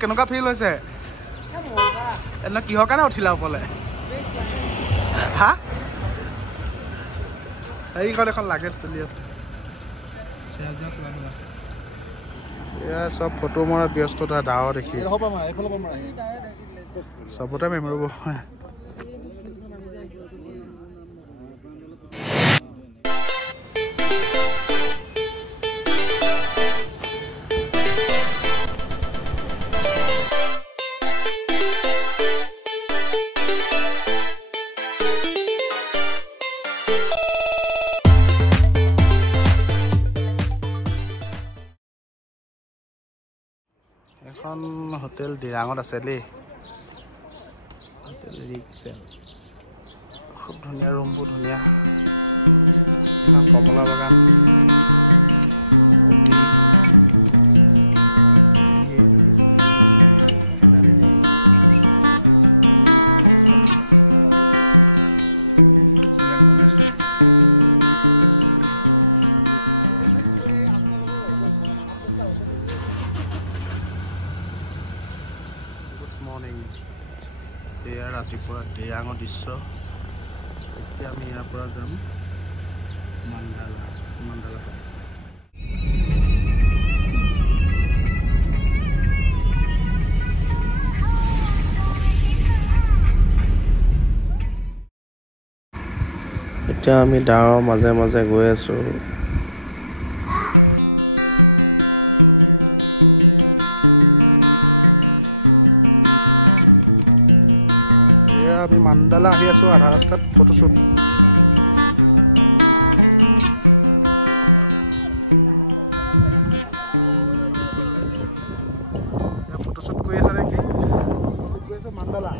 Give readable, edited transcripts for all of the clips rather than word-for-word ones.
কেনেকুৱা ফিল হৈছে এনে কিহৰ কাৰণে উঠিলা ওপৰলে হা এইখন এখন লাগেজ চলি আছে এয়া চব ফটো মৰা ব্যস্ততা ডাৱৰ দেখি চবতে মেমৰিব এখন হোটেল দিৰাঙত আছে দেই হোটেল ৰিক্সেল খুব ধুনীয়া ৰুমবোৰ ধুনীয়া এখন কমলা বাগান এয়া ৰাতিপুৱা দিৰাঙৰ দৃশ্য এতিয়া আমি ইয়াৰ পৰা যাম মান্দালা এতিয়া আমি ডাৱৰ মাজে মাজে গৈ আছো আমি মান্দালা আহি আছো আধা ৰাস্তাত ফটোশ্বুট কৰি আছে নেকি মান্দালা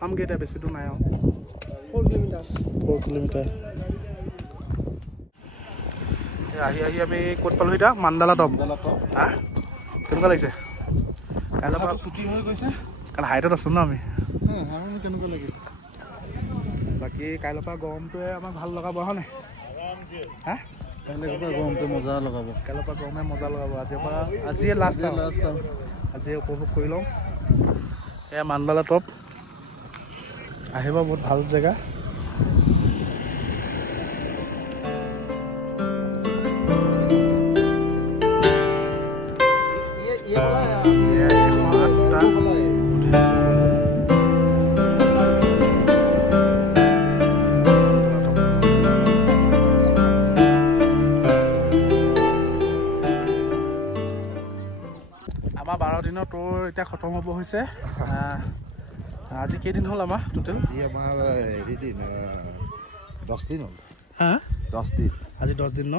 পামগে এতিয়া বেছি দূৰ নাই আৰু 4 কিলোমিটাৰ আহি আমি ক'ত পালো এতিয়া মান্দালা টপ হা কেনেকুৱা লাগিছে কাইলৈ পৰা ছুটি হৈ গৈছে কাৰণ হাইটত আছো ন আমি কেনেকুৱা লাগে বাকী কাইলৈৰ পৰা গৰমটোৱে আমাক ভাল লগাব হয় নাই হা কাইলৈৰ পৰা গৰমটোৱে মজা লগাব কাইলৈৰ পৰা গৰমে মজা লগাব আজিয়ে লাষ্ট আজিয়ে উপভোগ কৰি লওঁ এয়া মান্দালা টপ আহিব বহুত ভাল জেগা আমাৰ 12 দিনৰ টুৰ এতিয়া খতম হ'ব হৈছে আজি কেইদিন হ'ল আমাৰ টোটেল আজি আমাৰ হেৰি দিন 10 দিন হ'ল হা 10 দিন আজি 10 দিন ন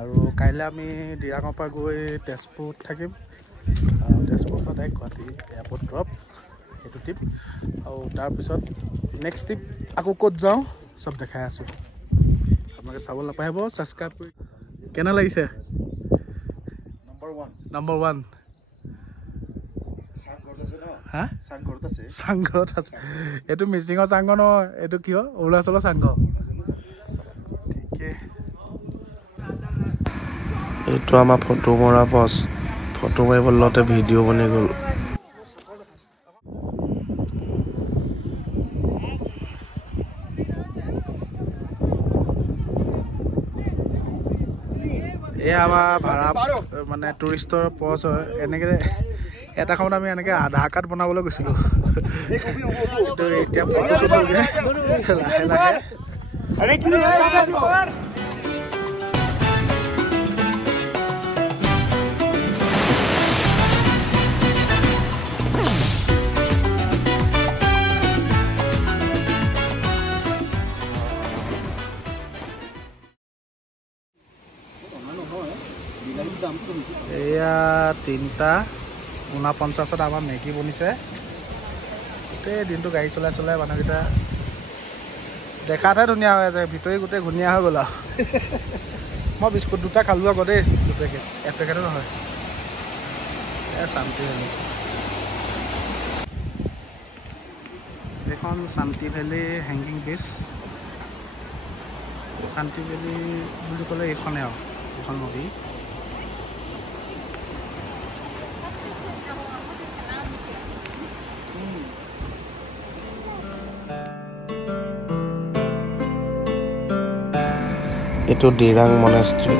আৰু কাইলৈ আমি দিৰাঙৰ পৰা গৈ তেজপুৰত থাকিম তেজপুৰৰ পৰা ডাইৰেক্ট গুৱাহাটী এয়াৰপৰ্ট ড্ৰপ সেইটো ট্ৰিপ আৰু তাৰপিছত নেক্সট ট্ৰিপ আকৌ ক'ত যাওঁ চব দেখাই আছোঁ আপোনালোকে চাব নাপাহিব ছাবস্ক্ৰাইব কৰি কেনে লাগিছে নম্বৰ 1 হা চাংঘৰত আছে এইটো মিচিঙৰ চাংঘ নহয় এইটো কিয় অৰুণাচলৰ চাংঘ ঠিকে এইটো আমাৰ ফটো মৰা পজ ফটো মাৰিব লওঁতে ভিডিঅ' বনি গ'ল এয়া আমাৰ ভাড়া মানে টুৰিষ্টৰ পজ হয় এনেকৈ এটা সময়ত আমি এনেকৈ আধাৰ কাৰ্ড বনাবলৈ গৈছিলোঁ এতিয়া ফটো লাহে লাহে এয়া 3:49 আমাৰ মেগী বনিছে গোটেই দিনটো গাড়ী চলাই মানুহকেইটা দেখাতহে ধুনীয়া হৈ আছে ভিতৰি গোটেই ঘূণীয়া হৈ গ'ল আৰু মই বিস্কুট 2টা খালোঁ আকৌ দেই 2 পেকেট 1 পেকেটো নহয় শান্তি ভেলী এইখন শান্তি ভেলী হেংগিং ব্ৰিজ শান্তি ভেলী বুলি ক'লে এইখনে আৰু এইখন নদী এইটো দিৰাং মনেষ্ট্ৰী